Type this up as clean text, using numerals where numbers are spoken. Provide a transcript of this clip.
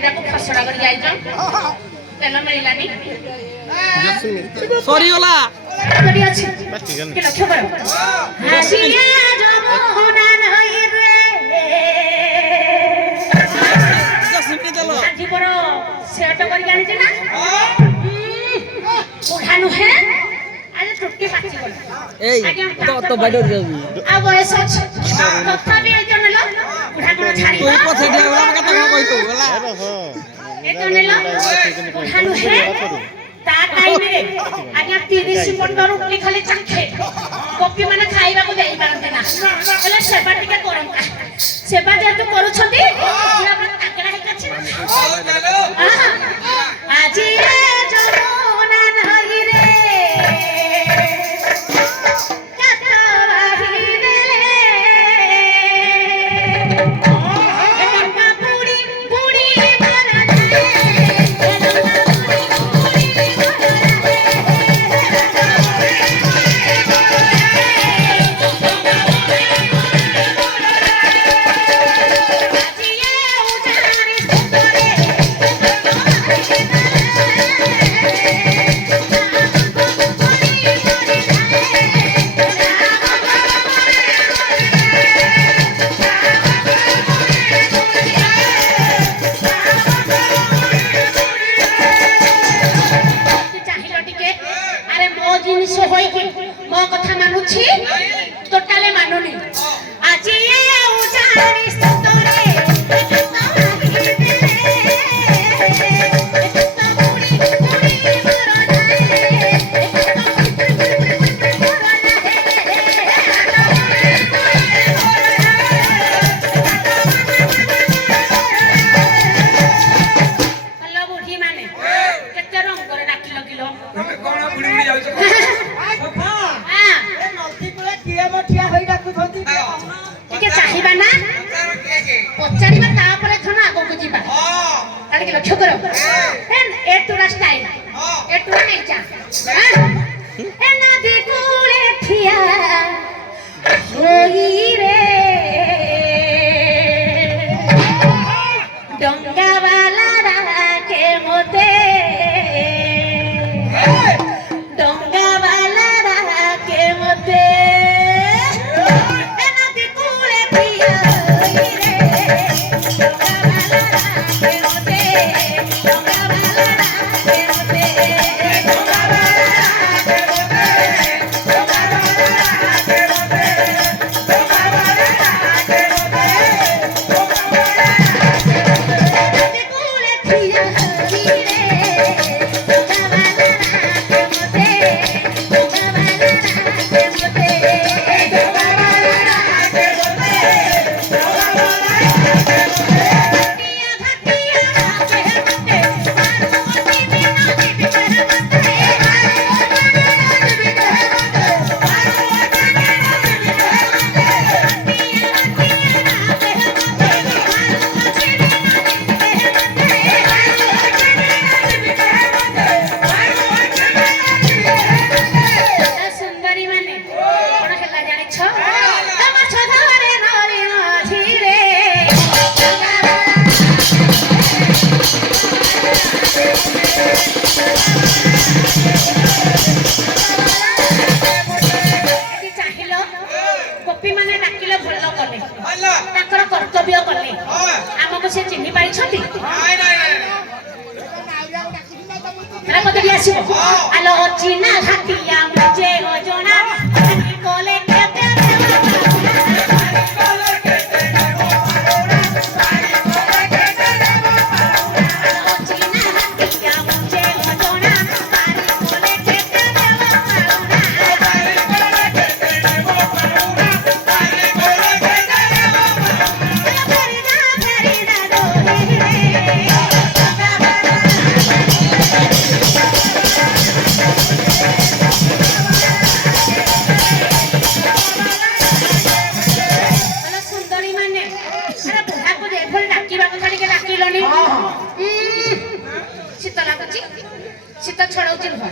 ଏଟାକୁ ଖସଡ଼ା କରି ଯାଇଛ ତେଲ ମିଳିଲାନି ସରିଗଲା କରି ଅଛି କି ଲକ୍ଷ୍ୟ କର ହାସିଏ ଯମୁନା ନଈରେ ଆଜି ପର ସେଟ କରିକି ଆଣିଛି ନା ବୁଢା ନୁହେଁ ଆଜି ଟୁଟି ପାଚି ଗଲା এই তো বাইরে যাবি ଆଉ ବୟସ ଅଛି ତଥାପି ଏଇ ଜଣ ଲ ବୁଢା କଣ ଛାଡ଼ିବ তুই পথে দিয়া গলা কথা কই কইতো গলা ଏଇ ଜଣ ଲ ବୁଢା ନୁହେଁ ତା ଟାଇମରେ ଆଜ୍ଞା 30 ପଟ ରୁଟି ଖାଲି ଚାଖେ କପି ମାନେ ଖାଇବାକୁ ଦେଇ ପାରନ୍ତି ନା ହେଲେ ସେବା ଟିକେ କରନ୍ତା ସେବା ଯେହେତୁ କରୁଛନ୍ତି ପୁରା ପୁରା ତାଗଡ଼ା ହେଇକି ଅଛି ନା ଆଜି ରେ ଯମୁନା ନଈରେ ମୋ କଥା ମାନୁଛି ଟୋଟାଲେ ମାନୁନି ଆଜି ଉଜାଣି ସତରେ ବୁଢୀ ମାନେ କେତେ ରଙ୍ଗରେ ଡାକିଲ କିଲୋ କଣ ବୁଢୀ ବୁଢୀ ଯାଉଛ ଟିକେ ଚାହିଁବା ନା ପଚାରିବା ତାପରେ ଥଣ ଆଗକୁ ଯିବା ତାହେଲେ ଲକ୍ଷ୍ୟ କର ଏଟୁରା ଷ୍ଟାଇଲ ଏଟୁରା ନେଇଚା ଏ ନଦୀ କୂଳେ ଠିଆ ହୋଇରେ ଡଙ୍ଗା ବାଲା ଡାକେ ମୋତେ ଡଙ୍ଗା ବାଲା ଡାକେ ମୋତେ ଗୋପୀ ମାନେ ଡାକିଲେ ଭଲ କଲେ ତାଙ୍କର କର୍ତ୍ତବ୍ୟ କଲେ ଆମକୁ ସେ ଚିହ୍ନି ପାରିଛନ୍ତି ଆସିବ ଆଲୋ ଚିହ୍ନା ଘାଟିଆ ମୁझे ଅଜଣା